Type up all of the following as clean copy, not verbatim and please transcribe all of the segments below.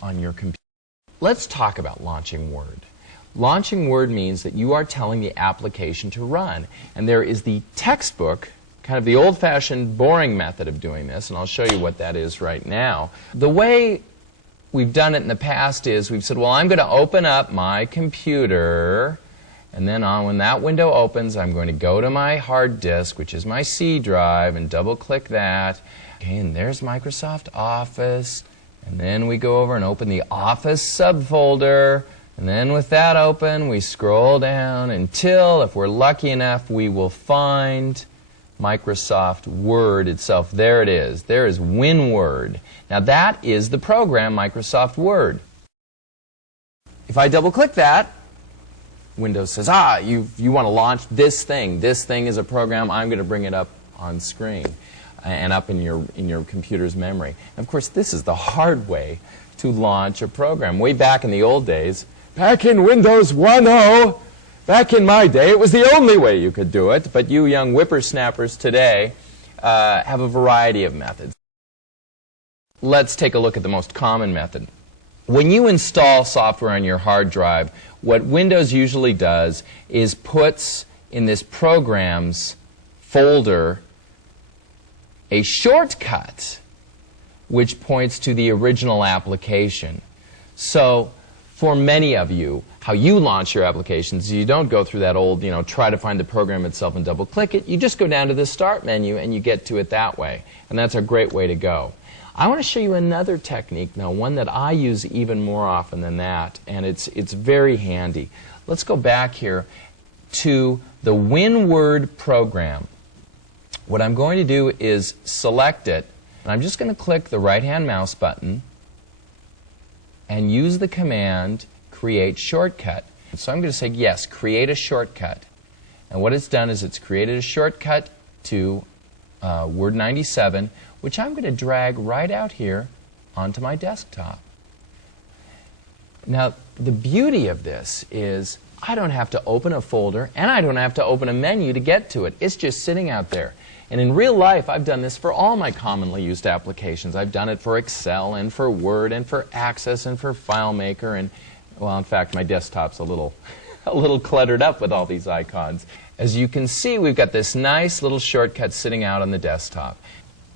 on your computer. Let's talk about launching Word. Launching Word means that you are telling the application to run. And there is the textbook, kind of the old-fashioned, boring method of doing this, and I'll show you what that is right now. The way we've done it in the past is we've said, well, I'm going to open up my computer, and then when that window opens, I'm going to go to my hard disk, which is my C drive, and double-click that. Okay, and there's Microsoft Office. And then we go over and open the Office subfolder. And then with that open, we scroll down until, if we're lucky enough, we will find Microsoft Word itself. There it is. There is WinWord. Now that is the program Microsoft Word. If I double-click that, Windows says, you want to launch this thing. This thing is a program. I'm going to bring it up on screen and up in your computer's memory. And of course, this is the hard way to launch a program. Way back in the old days, back in Windows 1.0, back in my day, it was the only way you could do it. But you young whippersnappers today have a variety of methods. Let's take a look at the most common method. When you install software on your hard drive, what Windows usually does is puts in this Programs folder a shortcut which points to the original application. So for many of you, how you launch your applications, you don't go through that old, try to find the program itself and double-click it. You just go down to the Start menu and you get to it that way. And that's a great way to go. I want to show you another technique now, one that I use even more often than that, and it's very handy. Let's go back here to the WinWord program. What I'm going to do is select it, and I'm just going to click the right-hand mouse button and use the command Create Shortcut. So I'm going to say, yes, create a shortcut. And what it's done is it's created a shortcut to Word 97, which I'm going to drag right out here onto my desktop. Now, the beauty of this is I don't have to open a folder, and I don't have to open a menu to get to it. It's just sitting out there. And in real life, I've done this for all my commonly used applications. I've done it for Excel, and for Word, and for Access, and for FileMaker, and, well, in fact, my desktop's a little cluttered up with all these icons. As you can see, we've got this nice little shortcut sitting out on the desktop.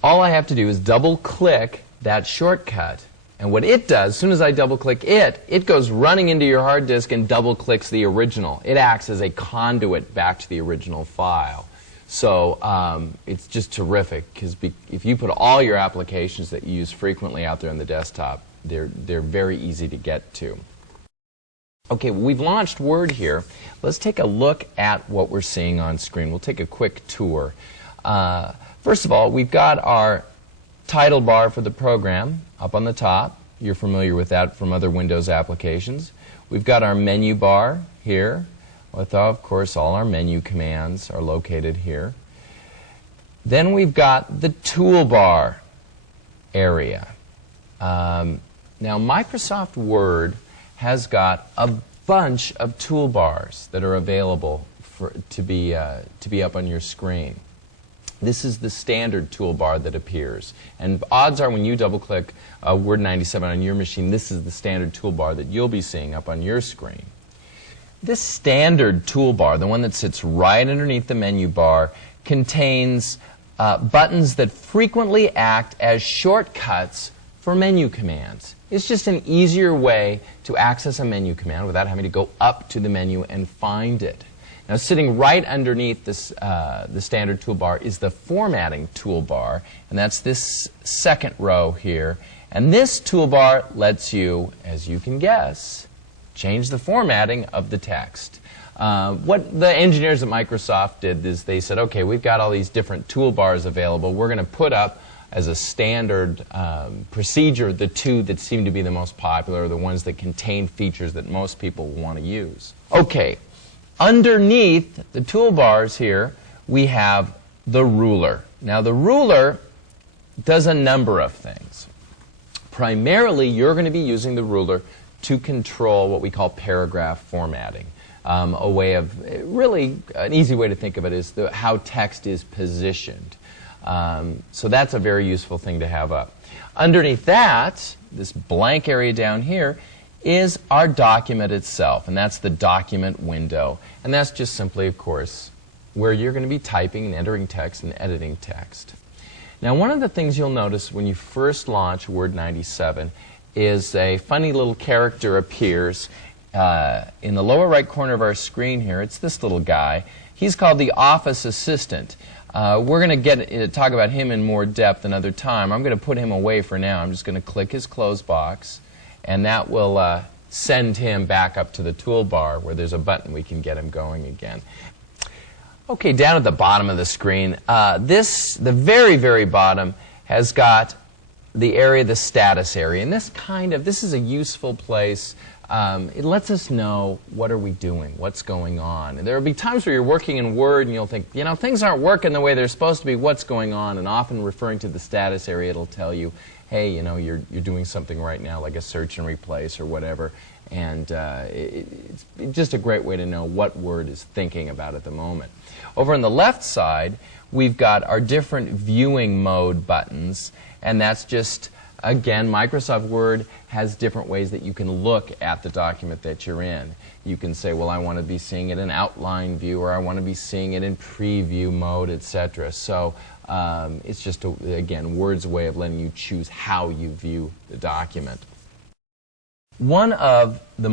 All I have to do is double-click that shortcut. And what it does, as soon as I double-click it, it goes running into your hard disk and double-clicks the original. It acts as a conduit back to the original file. So it's just terrific, because if you put all your applications that you use frequently out there on the desktop, they're very easy to get to. Okay, well, we've launched Word here. Let's take a look at what we're seeing on screen. We'll take a quick tour. First of all, we've got our title bar for the program up on the top. You're familiar with that from other Windows applications. We've got our menu bar here with, of course, all our menu commands are located here. Then we've got the toolbar area. Now, Microsoft Word has got a bunch of toolbars that are available to be up on your screen. This is the standard toolbar that appears. And odds are when you double-click Word 97 on your machine, this is the standard toolbar that you'll be seeing up on your screen. This standard toolbar, the one that sits right underneath the menu bar, contains buttons that frequently act as shortcuts for menu commands. It's just an easier way to access a menu command without having to go up to the menu and find it. Now, sitting right underneath this, the standard toolbar is the formatting toolbar, and that's this second row here. And this toolbar lets you, as you can guess, change the formatting of the text. What the engineers at Microsoft did is they said, okay, we've got all these different toolbars available. We're going to put up as a standard procedure the two that seem to be the most popular, the ones that contain features that most people want to use. Okay. Underneath the toolbars here, we have the ruler. Now, the ruler does a number of things. Primarily, you're going to be using the ruler to control what we call paragraph formatting. A way of, really, an easy way to think of it is how text is positioned. So that's a very useful thing to have up. Underneath that, this blank area down here is our document itself, and that's the document window. And that's just simply, of course, where you're going to be typing and entering text and editing text. Now, one of the things you'll notice when you first launch Word 97 is a funny little character appears in the lower right corner of our screen here. It's this little guy. He's called the Office Assistant. We're going to talk about him in more depth another time. I'm going to put him away for now. I'm just going to click his close box, and that will send him back up to the toolbar where there's a button we can get him going again. Okay, down at the bottom of the screen, the very, very bottom has got the area, the status area. And this is a useful place. It lets us know what are we doing, what's going on. And there will be times where you're working in Word and you'll think, you know, things aren't working the way they're supposed to be, what's going on? And often referring to the status area, it'll tell you, hey, you know, you're doing something right now like a search and replace or whatever. And it's just a great way to know what Word is thinking about at the moment. Over on the left side, we've got our different viewing mode buttons, and that's just, again, Microsoft Word has different ways that you can look at the document that you're in. You can say, well, I want to be seeing it in outline view, or I want to be seeing it in preview mode, etc. So it's just, again, Word's way of letting you choose how you view the document. One of the